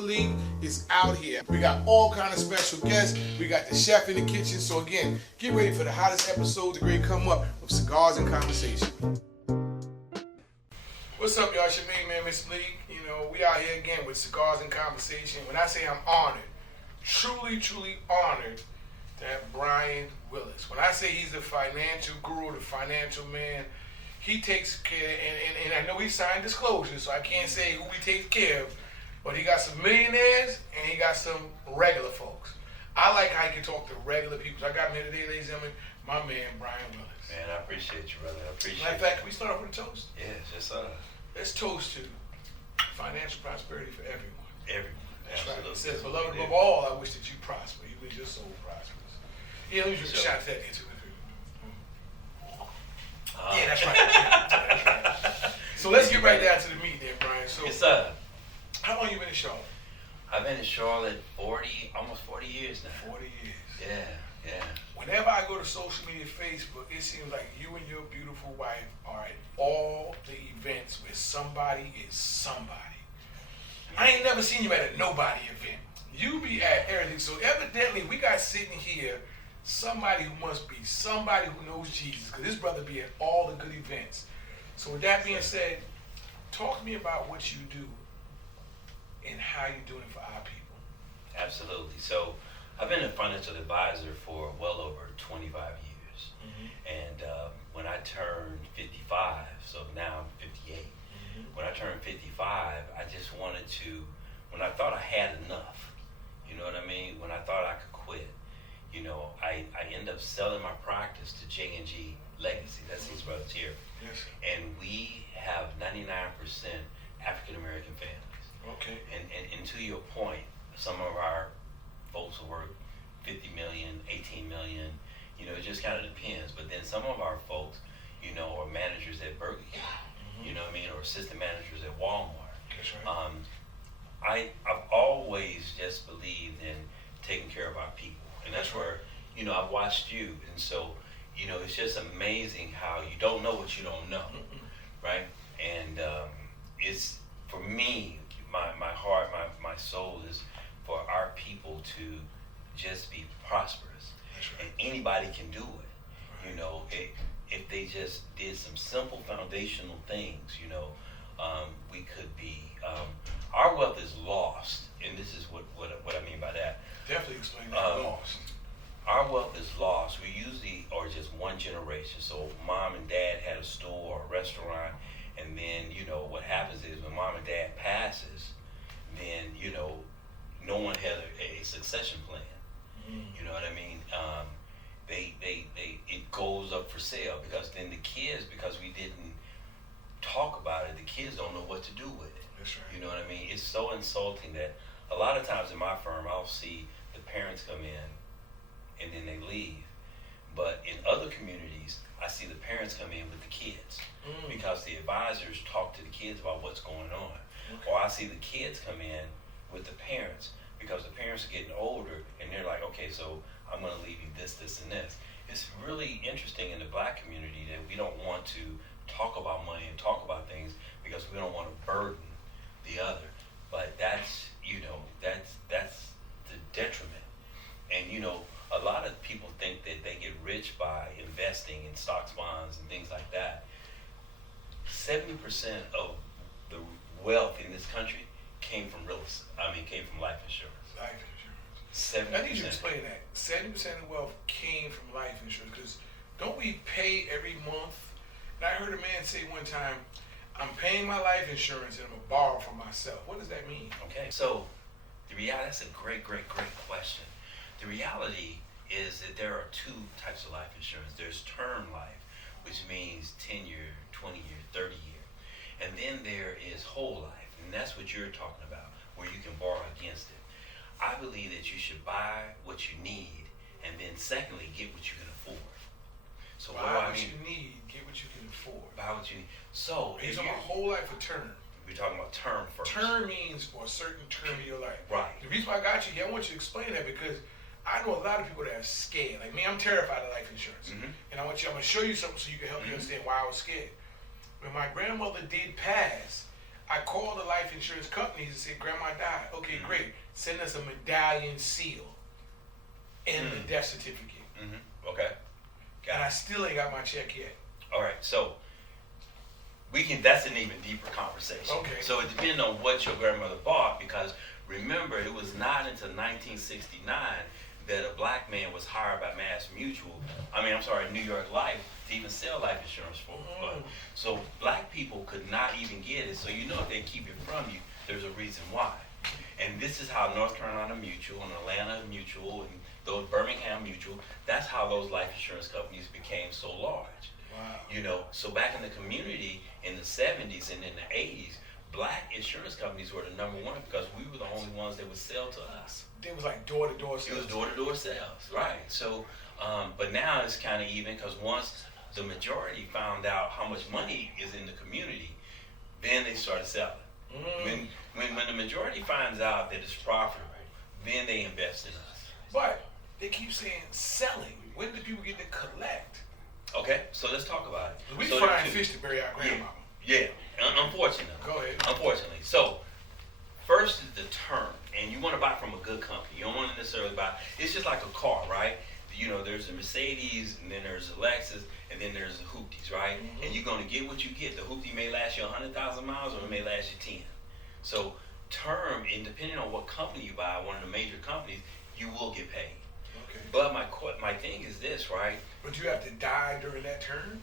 Maliek is out here. We got all kind of special guests. We got the chef in the kitchen. So again, get ready for the hottest episode to great come up of Cigars and Conversation. What's up, y'all? It's your main man, Mr. Maliek. You know, we out here again with Cigars and Conversation. When I say I'm honored, truly honored to have Brian Willis. When I say he's the financial guru, the financial man, he takes care, and I know he signed disclosures, so I can't say who he takes care of, but he got some millionaires and he got some regular folks. I like how he can talk to regular people. So I got him here today, ladies and gentlemen, my man, Brian Willis. Man, I appreciate you, brother. I appreciate Matter of fact, can we start off with a toast? Yes, Let's toast to financial prosperity for everyone. Everyone. That's Absolutely. right. It says, beloved above all, I wish that you prosper, even as your soul prospers. Yeah, let me just shout that into it. Yeah, that's right. That's right. So let's get right down to the meat then, Brian. So, yes, sir. How long you been in Charlotte? I've been in Charlotte almost 40 years now. 40 years. Yeah. Whenever I go to social media, Facebook, it seems like you and your beautiful wife are at all the events where somebody is somebody. I ain't never seen you at a nobody event. You be at everything. So evidently, we got sitting here somebody who must be somebody who knows Jesus, because this brother be at all the good events. So with that being said, talk to me about what you do and how you're doing it for our people. Absolutely. So I've been a financial advisor for well over 25 years. Mm-hmm. And when I turned 55, so now I'm 58, when I turned 55, I just wanted to, when I thought I had enough, you know what I mean? When I thought I could quit, you know, I end up selling my practice to J&G Legacy. That's these brothers here. Yes, sir. And we have 99% African-American families. Okay. And to your point, some of our folks will work 50 million, 18 million, you know, it just kind of depends. But then some of our folks, you know, are managers at Burger King, you know what I mean, or assistant managers at Walmart. That's right. I've always just believed in taking care of our people. And that's where, you know, I've watched you. And so, you know, it's just amazing how you don't know what you don't know, right? And it's, for me, my heart, my soul is for our people to just be prosperous. Right. And anybody can do it. You know, if they just did some simple foundational things, you know, we could be, our wealth is lost. And this is what I mean by that. Definitely explain that. Lost. Our wealth is lost. We usually are just one generation. So mom and dad had a store or a restaurant, and then, you know, what happens is when mom and dad passes, then, you know, no one had a succession plan. You know what I mean? It goes up for sale, because then the kids, because we didn't talk about it, the kids don't know what to do with it. That's right. You know what I mean? It's so insulting that a lot of times in my firm, I'll see the parents come in and then they leave. But in other communities, I see the parents come in with the kids because the advisors talk to the kids about what's going on. Okay. Or I see the kids come in with the parents because the parents are getting older and they're like, okay, so I'm going to leave you this, and this. It's really interesting in the black community that we don't want to talk about money and talk about things because we don't want to burden the other. But that's, you know, that's the detriment. And, you know, a lot of people think that they get rich by investing in stocks, bonds, and things like that. 70% of the wealth in this country came from came from life insurance. Life insurance. 70%. I need you to explain that. 70% of wealth came from life insurance, because don't we pay every month? And I heard a man say one time, I'm paying my life insurance and I'm going to borrow from myself. What does that mean? Okay, so the reality, that's a great question. The reality is that there are two types of life insurance. There's term life, which means 10 year, 20 year, 30 year. And then there is whole life, and that's what you're talking about, where you can borrow against it. I believe that you should buy what you need, and then secondly, get what you can afford. So buy what you need, get what you can afford. Buy what you need. So you're talking about whole life or term? We're talking about term first. Term means for a certain term of your life. Right. The reason why I got you here, I want you to explain that, because I know a lot of people that are scared. Like me, I'm terrified of life insurance. And I'm going to show you something so you can help me understand why I was scared. When my grandmother did pass, I called the life insurance companies and say, Grandma died. Okay, great. Send us a medallion seal and the death certificate. Okay. And I still ain't got my check yet. All right, so that's an even deeper conversation. Okay. So it depends on what your grandmother bought, because remember, it was not until 1969 that a black man was hired by New York Life to even sell life insurance for. So black people could not even get it. So if they keep it from you, there's a reason why. And this is how North Carolina Mutual and Atlanta Mutual and those Birmingham Mutual, that's how those life insurance companies became so large. Wow. So back in the community in the 70s and in the 80s, black insurance companies were the number one because we were the only ones that would sell to us. It was like door-to-door sales. It was door-to-door sales, right. So, but now it's kind of even, because once the majority found out how much money is in the community, then they started selling. When the majority finds out that it's profitable, then they invest in us. But they keep saying selling. When do people get to collect? Okay, so let's talk about it. We frying fish to bury our grandmama. Yeah, unfortunately. Go ahead. Unfortunately. So, first is the term, and you want to buy from a good company. You don't want to necessarily buy. It's just like a car, right? There's a Mercedes, and then there's a Lexus, and then there's the Hoopties, right? And you're going to get what you get. The Hoopty may last you 100,000 miles, or it may last you 10. So, term, and depending on what company you buy, one of the major companies, you will get paid. Okay. But my thing is this, right? But you have to die during that term?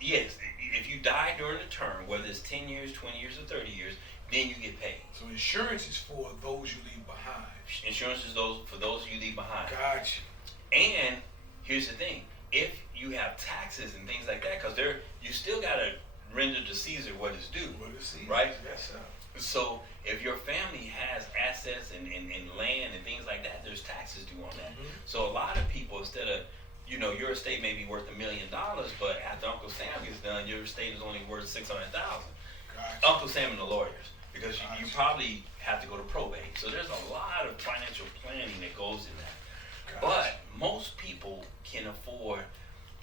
Yes. If you die during the term, whether it's 10 years, 20 years, or 30 years, then you get paid. So insurance is for those you leave behind. Insurance is for those you leave behind. Gotcha. And here's the thing: if you have taxes and things like that, because you still gotta render to Caesar what is due. What is Caesar? Right? Yes, sir. So if your family has assets and land and things like that, there's taxes due on that. So a lot of people, instead of, your estate may be worth $1 million, but after Uncle Sam gets done, your estate is only worth $600,000. Gotcha. Uncle Sam and the lawyers, because you probably have to go to probate. So there's a lot of financial planning that goes in that. Gotcha. But most people can afford,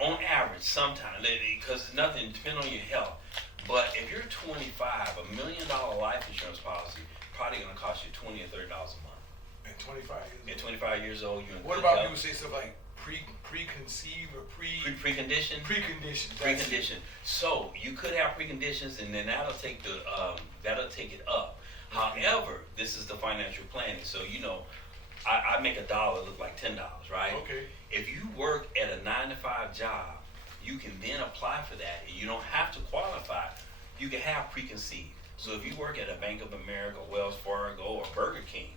on average, sometimes, because it's nothing, depending on your health. But if you're 25, $1 million life insurance policy probably going to cost you $20 or $30 a month. At 25 years old? At 25 years old, you're in What good about health. people say stuff like preconceived or preconditioned? preconditioned. Preconditioned. So you could have preconditions, and then that'll take it up. However, this is the financial planning. So I make $1 look like $10, right? Okay. If you work at a 9-to-5 job, you can then apply for that, and you don't have to qualify. You can have preconceived. So if you work at a Bank of America, Wells Fargo, or Burger King,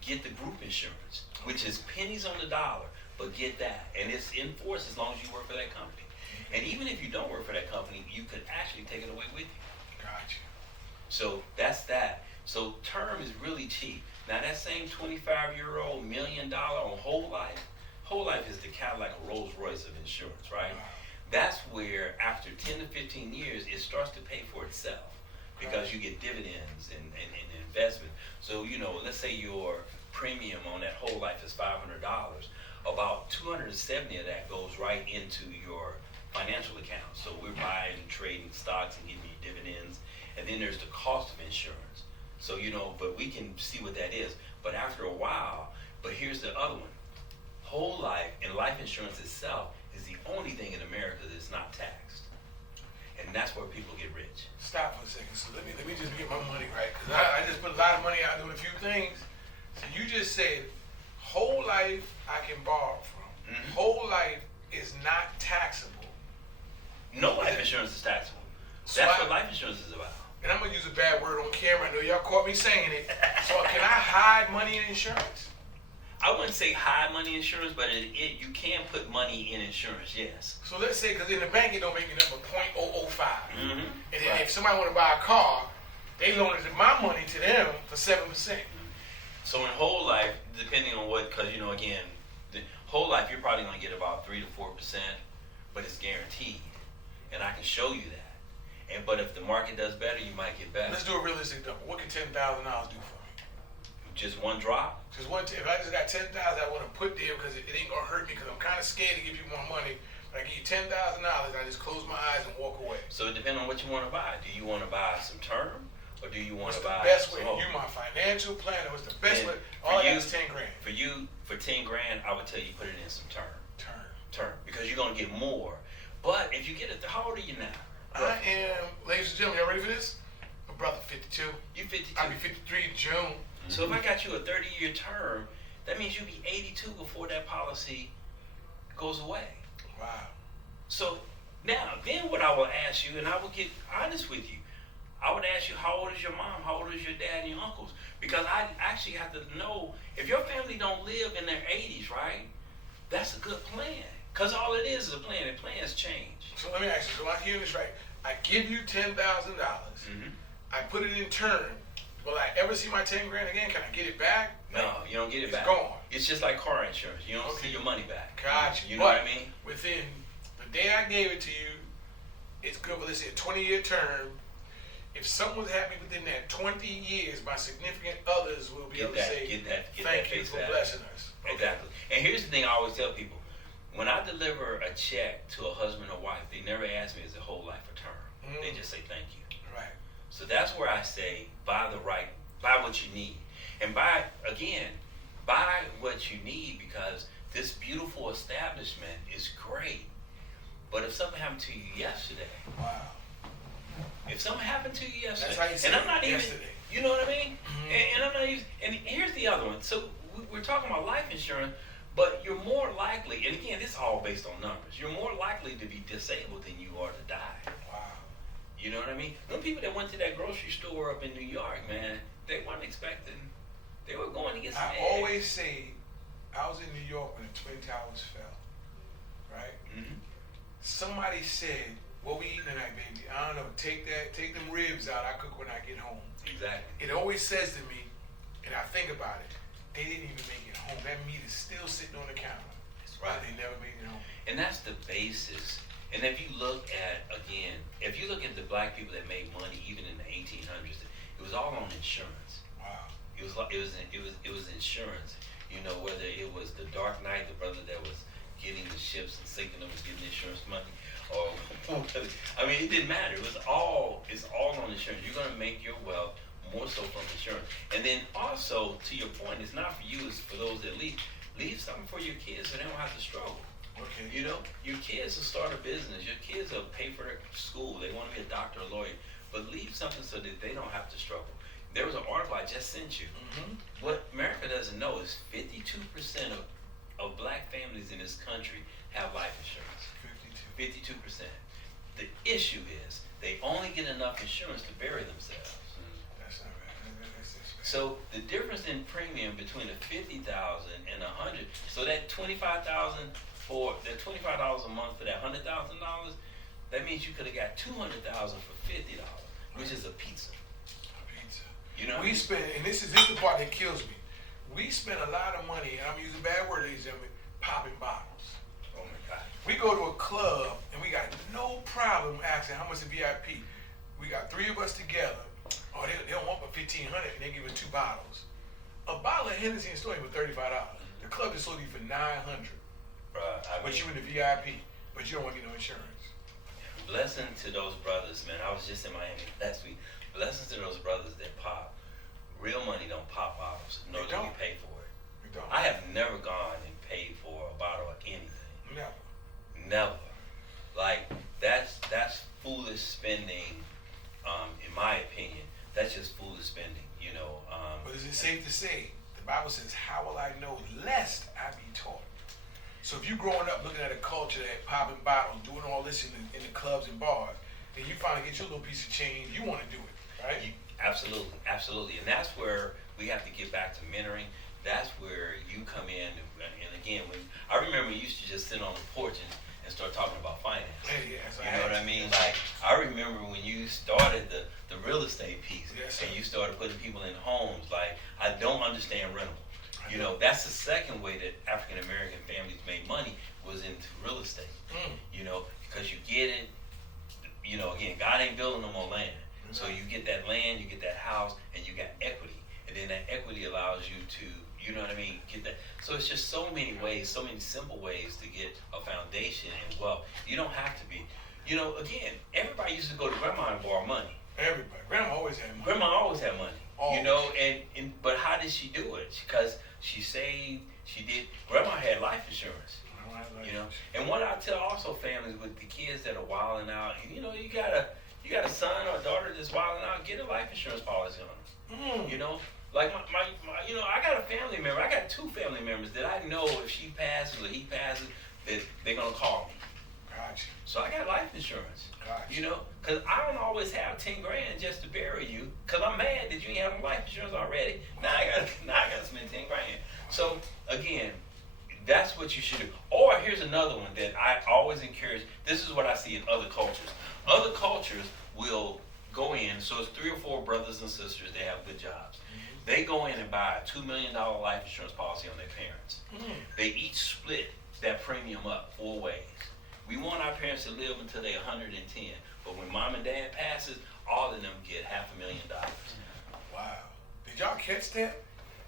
get the group insurance, which is pennies on the dollar, but get that. And it's in force as long as you work for that company. And even if you don't work for that company, you could actually take it away with you. Gotcha. So that's that. So term is really cheap. Now that same 25-year-old $1 million on whole life is the Cadillac Rolls Royce of insurance, right? That's where after 10 to 15 years, it starts to pay for itself because you get dividends and investment. So, let's say your premium on that whole life is $500. About $270 of that goes right into your financial account. So we're buying and trading stocks and giving you dividends. And then there's the cost of insurance. So, but we can see what that is. But after a while, but here's the other one. Whole life and life insurance itself is the only thing in America that's not taxed. And that's where people get rich. Stop for a second. So let me just get my money right, because I just put a lot of money out doing a few things. So you just said whole life I can borrow from. Whole life is not taxable. No life insurance is taxable. So That's what life insurance is about. And I'm gonna use a bad word on camera. I know y'all caught me saying it. So can I hide money in insurance? I wouldn't say hide money insurance, but you can put money in insurance, yes. So let's say, because in the bank it don't make me nothing but 0.005. And then Right. if somebody want to buy a car, they loaned my money to them for 7%. So in whole life, depending on what, because again, the whole life you're probably going to get about 3 to 4%, but it's guaranteed, and I can show you that. But if the market does better, you might get better. Let's do a realistic number. What can $10,000 do for me? Just one drop. Just one. If I just got 10,000, I want to put there because it ain't gonna hurt me. Because I'm kind of scared to give you more money. But I give you $10,000, I just close my eyes and walk away. So it depends on what you want to buy. Do you want to buy some term, or do you want What's to the buy best way? some more? You my financial planner. What's the best Then way? for All I got you- is 10 grand. For you, for 10 grand, I would tell you put it in some term. Turn. Because you're gonna get more. But if you get it, how old are you now? I am, ladies and gentlemen, y'all ready for this? My brother, 52. You 52. I'll be 53 in June. So if I got you a 30-year term, that means you'll be 82 before that policy goes away. Wow. So now, then what I will ask you, and I will get honest with you, I would ask you, how old is your mom? How old is your dad and your uncles? Because I actually have to know, if your family don't live in their 80s, right, that's a good plan. Because all it is a plan, and plans change. So let me ask you, so I'm hearing this right. I give you $10,000. I put it in term. Will I ever see my 10 grand again? Can I get it back? No, you don't get it back. It's gone. It's just like car insurance. You don't see your money back. Gotcha. You know what I mean? Within the day I gave it to you, it's good for, let's say, a 20-year term. If someone's happy within that 20 years, my significant others will be able to say, get that thank you face for value. blessing us. Exactly. And here's the thing I always tell people. When I deliver a check to a husband or wife, they never ask me is it whole life or term. They just say thank you. Right. So that's where I say buy what you need. And buy what you need, because this beautiful establishment is great. But if something happened to you yesterday, Wow. if something happened to you yesterday, That's how you say and I'm not it, even, yesterday. you know what I mean? And I'm not even, and here's the other one. So we're talking about life insurance, but you're more likely, and again, this is all based on numbers, you're more likely to be disabled than you are to die. Wow. You know what I mean? Them people that went to that grocery store up in New York, man, they weren't expecting, they were going to get some I eggs. always say, I was in New York when the Twin Towers fell, right? Mhm. Somebody said, what we eating tonight, baby? I don't know, take them ribs out, I cook when I get home. Exactly. It always says to me, and I think about it, they didn't even make it home. That meat is still sitting on the counter. That's Right. right. They never made it home. And that's the basis. And if you look at, again, if you look at the black people that made money even in the 1800s, it was all on insurance. Wow. It was insurance. You know, whether it was the Dark Knight, the brother that was getting the ships and sinking them and getting insurance money, or I mean, it didn't matter. It's all on insurance. You're gonna make your wealth more so from insurance. And then also, to your point, it's not for you, it's for those that leave. Leave something for your kids so they don't have to struggle. Okay. You know, your kids will start a business. Your kids will pay for their school. They want to be a doctor or lawyer. But leave something so that they don't have to struggle. There was an article I just sent you. What America doesn't know is 52% of black families in this country have life insurance. 52. 52%. The issue is they only get enough insurance to bury themselves. That's not bad. That's So the difference in premium between a 50,000 and 100, so that 25,000 for that $25 a month for that $100,000, that means you could have got 200,000 for $50, which is a pizza. pizza. You know, We spend, and this is the part that kills me. We spend a lot of money, and I'm using bad words, ladies and gentlemen, popping bottles. oh my God. We go to a club and we got no problem asking how much the VIP. We got three of us together. Oh, they don't want but $1,500 and they give us 2 bottles. A bottle of Hennessy and Stone for $35. The club just sold you for $900. Right, But you in the VIP, but you don't want to get no insurance. Blessing to those brothers, man. I was just in Miami last week. Blessings to those brothers that pop. Real money don't pop bottles, nor They do we don't. pay for it. We don't. I have never gone and paid for a bottle of anything. Never. Never. Like that's foolish spending. In my opinion, that's just foolish spending. You know. But is it safe to say, the Bible says, how will I know lest I be taught? So if you growing up looking at a culture that popping bottles, doing all this in the clubs and bars, then you finally get your little piece of change, you want to do it, right? Absolutely, absolutely. And that's where we have to get back to mentoring. That's where you come in. And again, when I remember we used to just sit on the porch and start talking about finance. Yes, You know what I mean? Like, I remember when you started the real estate piece, Yes, and sir. you started putting people in homes. Like, I don't understand rental. You know, that's the second way that African American families made money was into real estate. You know, because you get it. You know, again, God ain't building no more land. So you get that land, you get that house, and you got equity. And then that equity allows you to, you know what I mean, get that. So it's just so many ways, so many simple ways to get a foundation and wealth. You don't have to be, you know, again, everybody used to go to grandma and borrow money. Everybody. Grandma always had money. Grandma always had money. Always. You know, and but how did she do it? Because she saved. She did. Grandma had life insurance. You know, and what I tell also families with the kids that are wilding out, you know, you got a son or a daughter that's wilding out, get a life insurance policy on them. You know, like my you know, I got a family member. I got 2 family members that I know if she passes or he passes, that they're gonna call me. Gotcha. So I got life insurance. Gotcha. You know, because I don't always have 10 grand just to bury you, because I'm mad that you ain't have life insurance already. Now I gotta spend 10 grand. So again, that's what you should do. Or here's another one that I always encourage. This is what I see in other cultures. Other cultures will go in, so it's 3 or 4 brothers and sisters, they have good jobs. They go in and buy a $2 million life insurance policy on their parents. They each split that premium up 4 ways. We want our parents to live until they're 110, but when mom and dad passes, all of them get $500,000. Wow. Did y'all catch that?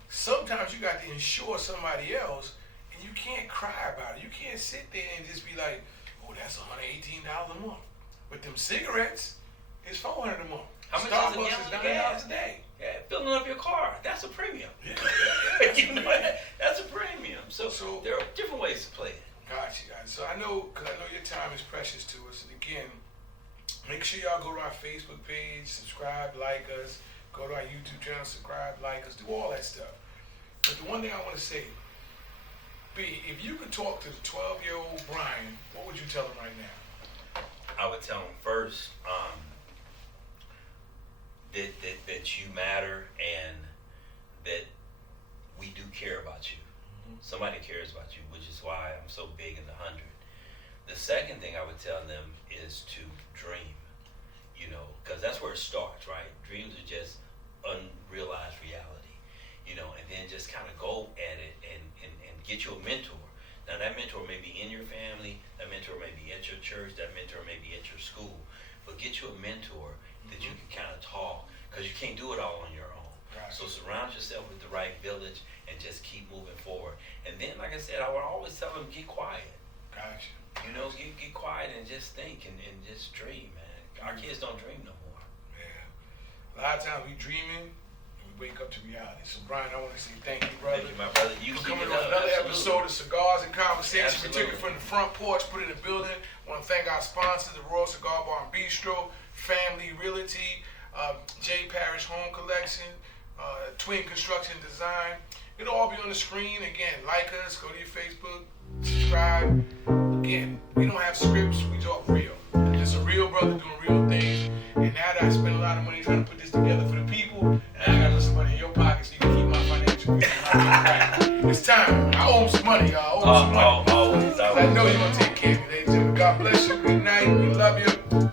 Sometimes you got to insure somebody else, and you can't cry about it. You can't sit there and just be like, oh, that's $118 a month. But them cigarettes is $400 a month. How much Starbucks is is a $9 a day. Yeah, filling up your car, that's a premium. Yeah. You know, that's a premium. So there are different ways to play it. Gotcha, guys. So I know, because I know your time is precious to us. And again, make sure y'all go to our Facebook page, subscribe, like us. Go to our YouTube channel, subscribe, like us. Do all that stuff. But the one thing I want to say, B, if you could talk to the 12-year-old Brian, what would you tell him right now? I would tell him first that you matter and that we do care about you. Somebody cares about you, which is why I'm so big in the 100. The second thing I would tell them is to dream, you know, because that's where it starts, right? Dreams are just unrealized reality, you know, and then just kind of go at it and get you a mentor. Now, that mentor may be in your family, that mentor may be at your church, that mentor may be at your school, but get you a mentor that you can kind of talk, because you can't do it all on your own. Right. So surround yourself with the right village and just keep moving forward. And then, like I said, I would always tell them, get quiet. Gotcha. You know, get quiet and just think and just dream, man. Our kids don't dream no more. Yeah. A lot of times we dreaming and we wake up to reality. So, Brian, I want to say thank you, brother. Thank you, my brother. You for coming keep it on up. another Absolutely. episode of Cigars and Conversation. We took Absolutely. it from the front porch, put it in the building. I want to thank our sponsors, the Royal Cigar Bar and Bistro, Family Realty, J. Parrish Home Collection, Twin Construction Design. It'll all be on the screen. Again, like us, go to your Facebook, subscribe. Again, we don't have scripts, we talk real. Just a real brother doing real things. And now that I spent a lot of money trying to put this together for the people, and I got a little money in your pocket so you can keep my financial right. It's time. I owe him some money, y'all. I owe him some money. Always. I know you're going to take care of me, ladies and gentlemen. God bless you. Good night. We love you.